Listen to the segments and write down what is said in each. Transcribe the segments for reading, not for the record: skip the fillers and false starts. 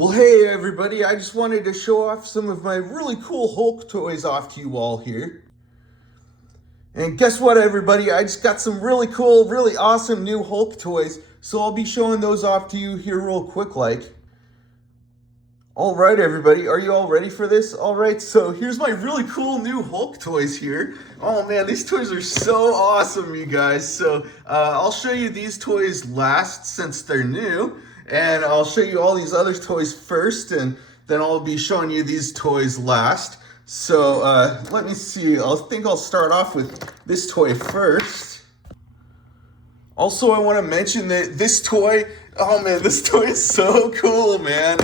Well, hey everybody, I just wanted to show off some of my really cool Hulk toys off to you all here. And guess what everybody, I just got some really cool, really awesome new Hulk toys, so I'll be showing those off to you here real quick like. Alright everybody, are you all ready for this? Alright, so here's my really cool new Hulk toys here. Oh man, these toys are so awesome you guys. So I'll show you these toys last since they're new. And I'll show you all these other toys first, and then I'll be showing you these toys last. So let me see, I think I'll start off with this toy first. Also, I want to mention that this toy, oh man, this toy is so cool, man.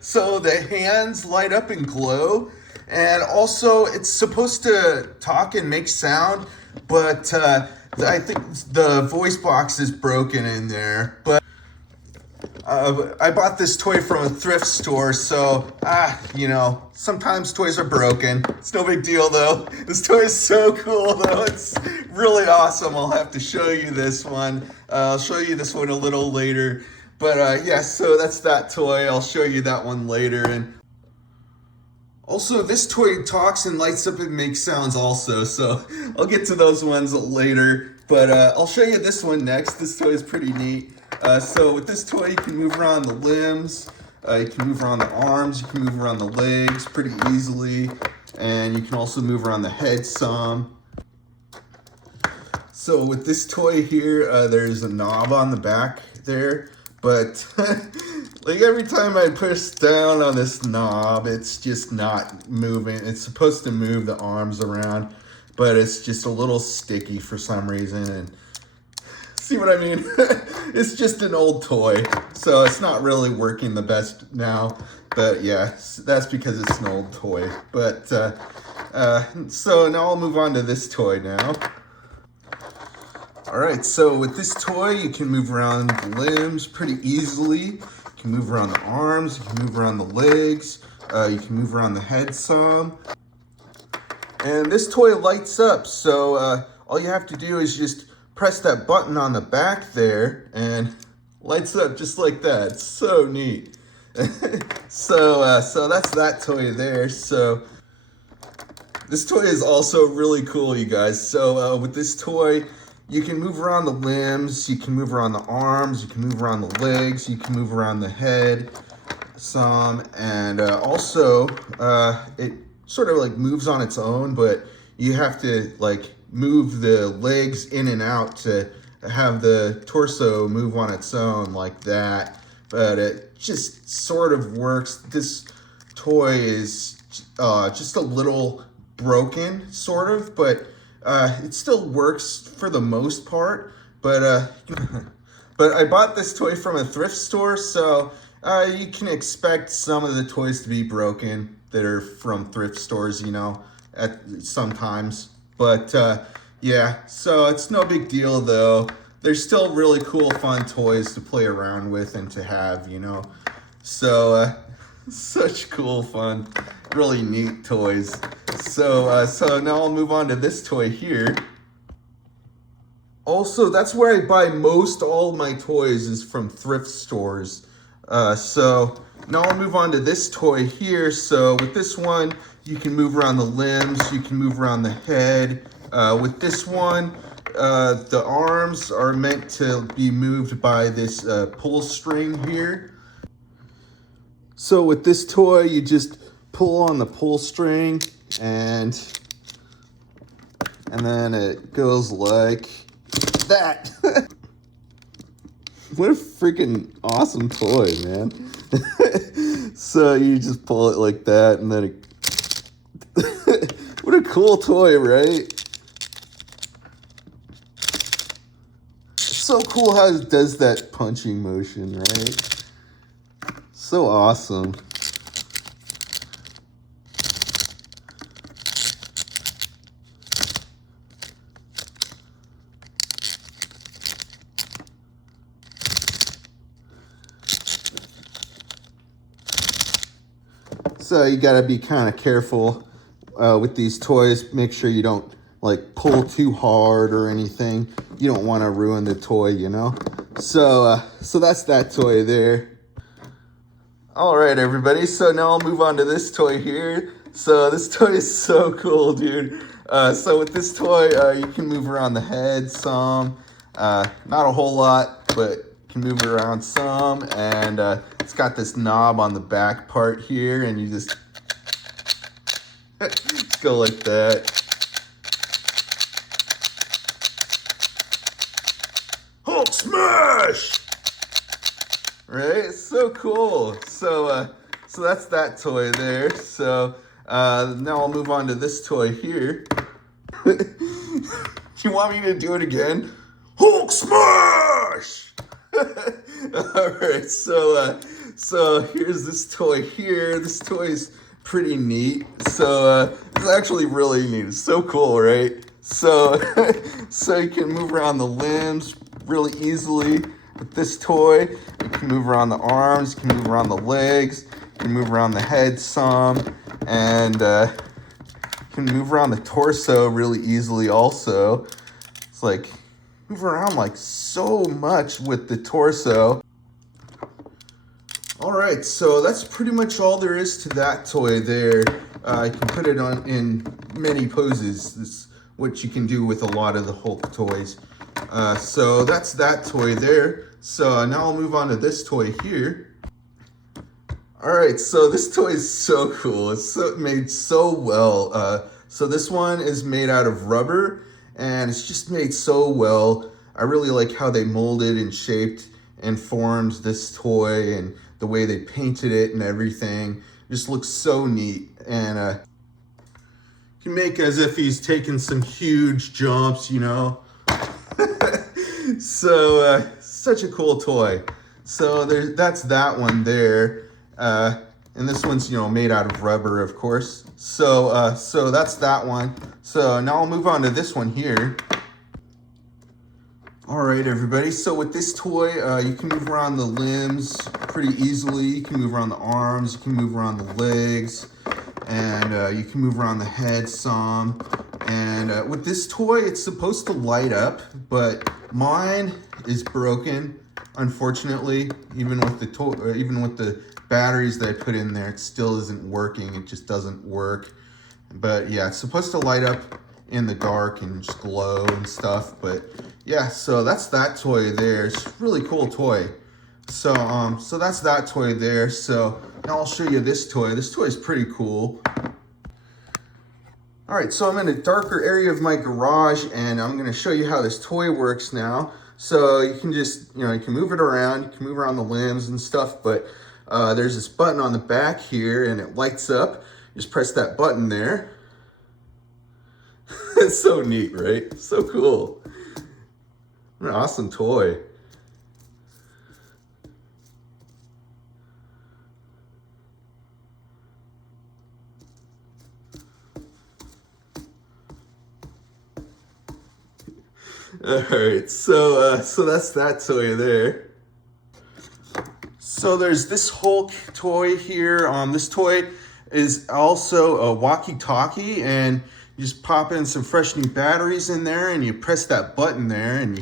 So the hands light up and glow, and also it's supposed to talk and make sound, but I think the voice box is broken in there. But I bought this toy from a thrift store, so, you know, sometimes toys are broken. It's no big deal, though. This toy is so cool, though. It's really awesome. I'll have to show you this one. I'll show you this one a little later. But, yeah, so that's that toy. I'll show you that one later. And also, this toy talks and lights up and makes sounds also, so I'll get to those ones later. But I'll show you this one next. This toy is pretty neat. So with this toy, you can move around the limbs, you can move around the arms, you can move around the legs pretty easily, and you can also move around the head some. So with this toy here, there's a knob on the back there, but like every time I push down on this knob, it's just not moving. It's supposed to move the arms around, but it's just a little sticky for some reason. And see what I mean? It's just an old toy, so it's not really working the best now. But yeah, that's because it's an old toy. But so now I'll move on to this toy now. All right, so with this toy, you can move around the limbs pretty easily. You can move around the arms, you can move around the legs, you can move around the head some. And this toy lights up, so all you have to do is just press that button on the back there and lights up just like that. It's so neat. So that's that toy there. So this toy is also really cool, you guys. So with this toy, you can move around the limbs, you can move around the arms, you can move around the legs, you can move around the head some, and also it sort of like moves on its own, but you have to like move the legs in and out to have the torso move on its own like that. But it just sort of works. This toy is just a little broken, sort of, but it still works for the most part. But but I bought this toy from a thrift store, so you can expect some of the toys to be broken that are from thrift stores, you know, at sometimes. But yeah, so it's no big deal though. They're still really cool, fun toys to play around with and to have, you know. So such cool, fun, really neat toys. So now I'll move on to this toy here. Also, that's where I buy most all my toys, is from thrift stores. So now I'll move on to this toy here. So with this one, you can move around the limbs, you can move around the head. With this one, the arms are meant to be moved by this pull string here. So with this toy, you just pull on the pull string and then it goes like that. What a freaking awesome toy, man. So you just pull it like that, and then it what a cool toy, right? So cool how it does that punching motion, right? So awesome. So you gotta be kind of careful with these toys. Make sure you don't like pull too hard or anything. You don't want to ruin the toy, you know. So that's that toy there. All right, everybody. So now I'll move on to this toy here. So this toy is so cool, dude. So with this toy, you can move around the head some. Not a whole lot, but you can move it around some. And it's got this knob on the back part here, and you just go like that. Hulk smash! Right? It's so cool. So that's that toy there. So now I'll move on to this toy here. Do you want me to do it again? Hulk smash! Alright, so here's this toy here. This toy is pretty neat. So it's actually really neat. It's so cool, right? So so you can move around the limbs really easily with this toy. You can move around the arms, you can move around the legs, you can move around the head some, and you can move around the torso really easily also. It's like move around like so much with the torso. All right, so that's pretty much all there is to that toy there. You can put it on in many poses. This is what you can do with a lot of the Hulk toys. So that's that toy there. So now I'll move on to this toy here. All right, so this toy is so cool. It's made so well. So this one is made out of rubber, and it's just made so well. I really like how they molded and shaped and formed this toy, and the way they painted it and everything. It just looks so neat. And you can make as if he's taking some huge jumps, you know. So such a cool toy. So that's that one there. And this one's, you know, made out of rubber, of course. So so that's that one. So now I'll move on to this one here. All right, everybody. So with this toy, you can move around the limbs pretty easily. You can move around the arms, you can move around the legs, and you can move around the head some. And with this toy, it's supposed to light up, but mine is broken, unfortunately. Even with the batteries that I put in there, it still isn't working. It just doesn't work. But yeah, it's supposed to light up in the dark and just glow and stuff. But yeah, so that's that toy there. It's a really cool toy. So so that's that toy there. So now I'll show you this toy. This toy is pretty cool. All right, so I'm in a darker area of my garage, and I'm gonna show you how this toy works now. So you can just, you know, you can move it around, you can move around the limbs and stuff, but there's this button on the back here, and it lights up. Just press that button there. It's so neat, right? So cool. What an awesome toy. All right, so that's that toy there. So there's this Hulk toy here. This toy is also a walkie-talkie, and you just pop in some fresh new batteries in there, and you press that button there, and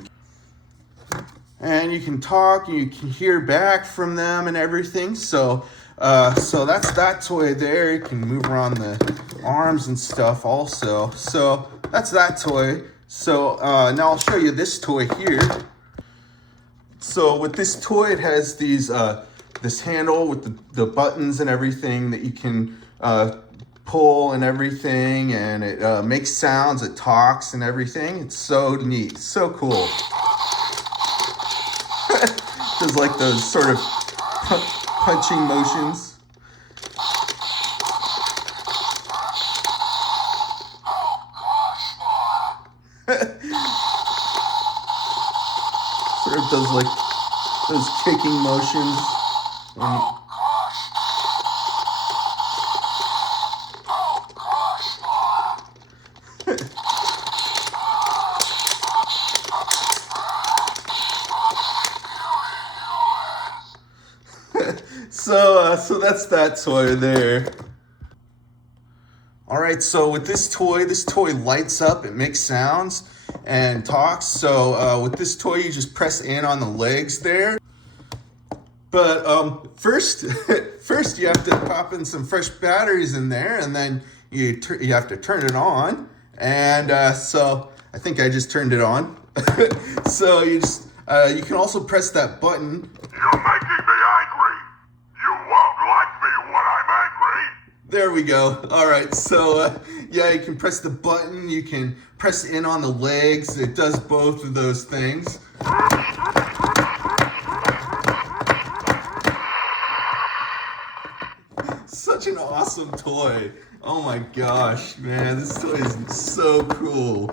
you can talk, and you can hear back from them and everything. So so that's that toy there. You can move around the arms and stuff also. So that's that toy. So now I'll show you this toy here. So with this toy, it has these this handle with the buttons and everything that you can pull and everything, and it makes sounds, it talks and everything. It's so neat, so cool. Does like those sort of punching motions. Sort of does like those kicking motions. So that's that toy there. All right, so with this toy lights up, it makes sounds and talks. So with this toy, you just press in on the legs there. But first, first you have to pop in some fresh batteries in there, and then you have to turn it on. And so I think I just turned it on. So you just you can also press that button. You're making me angry. You won't like me when I'm angry. There we go. All right. So yeah, you can press the button. You can press in on the legs. It does both of those things. Such an awesome toy. Oh my gosh, man, this toy is so cool.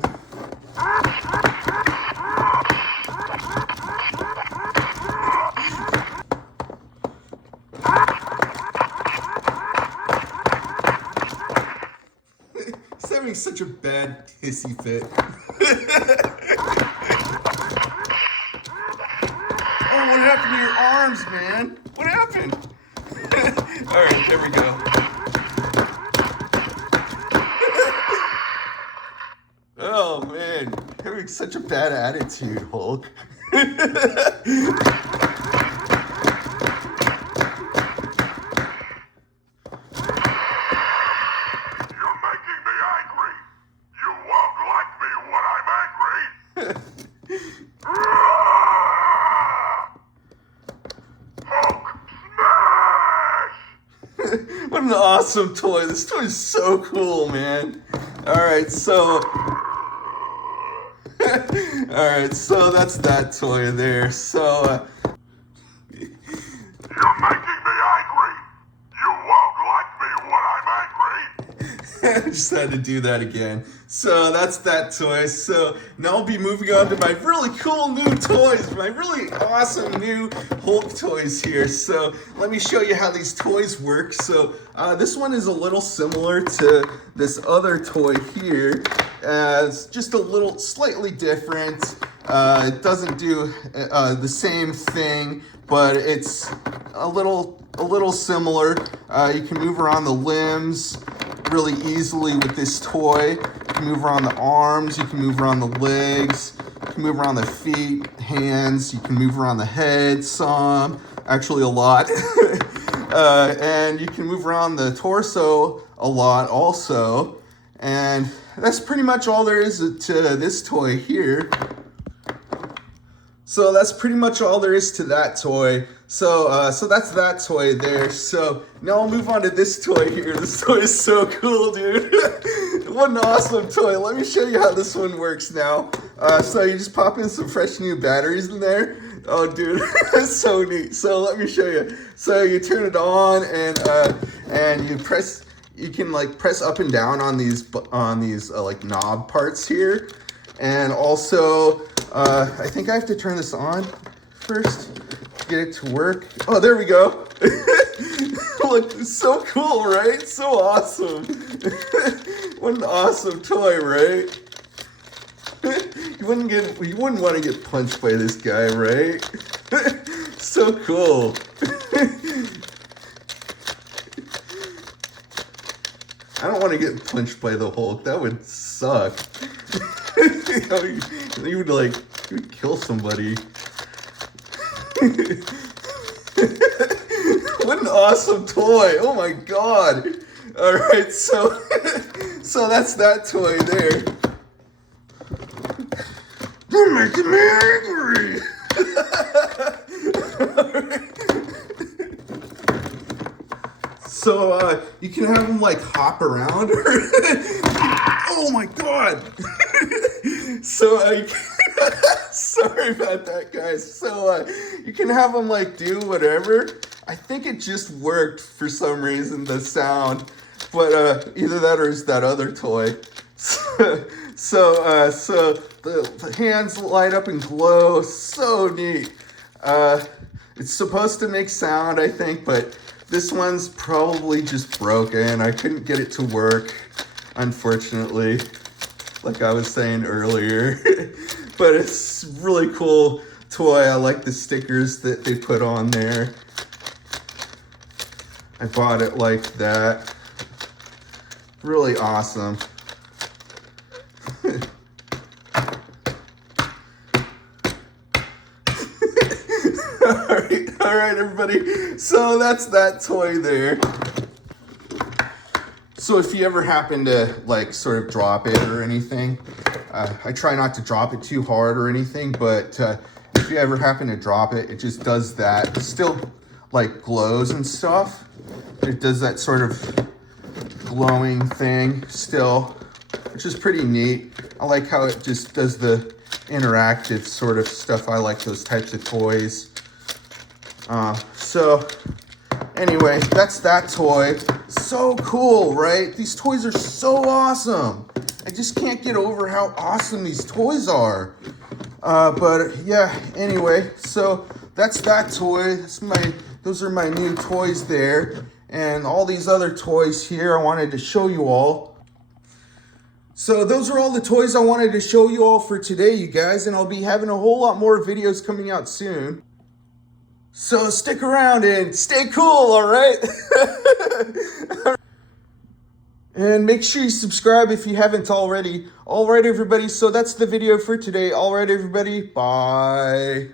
He's having such a bad hissy fit. Oh, what happened to your arms, man? What happened? All right, there we go. Oh man, having such a bad attitude, Hulk. You're making me angry. You won't like me when I'm angry. Hulk smash! What an awesome toy. This toy is so cool, man. Alright, so alright, so that's that toy there. So You're making me angry. You won't like me when I'm angry. I just had to do that again. So that's that toy. So now I'll be moving on to my really cool new toys, my really awesome new Hulk toys here. So let me show you how these toys work. So this one is a little similar to this other toy here. It's just a little slightly different. It doesn't do the same thing, but it's a little similar. You can move around the limbs really easily with this toy. You can move around the arms, you can move around the legs, you can move around the feet, hands, you can move around the head some, actually a lot. And you can move around the torso a lot also. And that's pretty much all there is to this toy here. So that's pretty much all there is to that toy. So that's that toy there. So now I'll move on to this toy here. This toy is so cool, dude. What an awesome toy. Let me show you how this one works now. So you just pop in some fresh new batteries in there. Oh, dude, that's so neat. So let me show you. So you turn it on and you press. You can like press up and down on these like knob parts here. And also, I think I have to turn this on first to get it to work. Oh, there we go. Look, it's so cool, right? So awesome. What an awesome toy, right? You wouldn't want to get punched by this guy, right? So cool. I don't want to get punched by the Hulk. That would suck. You would kill somebody. What an awesome toy. Oh my god. All right, so that's that toy there. You're making me angry. So you can have them like hop around. Oh my god. So sorry about that, guys. So you can have them like do whatever. I think it just worked for some reason, the sound, but either that or it's that other toy. So the hands light up and glow. So neat. It's supposed to make sound, I think, but this one's probably just broken. I couldn't get it to work, unfortunately, like I was saying earlier. But it's really cool toy. I like the stickers that they put on there. I bought it like that. Really awesome. All right, everybody. everybody. So that's that toy there. So if you ever happen to like sort of drop it or anything, I try not to drop it too hard or anything, but if you ever happen to drop it, it just does that. It still like glows and stuff. It does that sort of glowing thing still, which is pretty neat. I like how it just does the interactive sort of stuff. I like those types of toys. So anyway, that's that toy. So cool, right? These toys are so awesome. I just can't get over how awesome these toys are. But yeah, anyway, so that's that toy. Those are my new toys there. And all these other toys here I wanted to show you all. So those are all the toys I wanted to show you all for today, you guys. And I'll be having a whole lot more videos coming out soon. So stick around and stay cool, all right? And make sure you subscribe if you haven't already. All right, everybody. So that's the video for today. All right, everybody. Bye.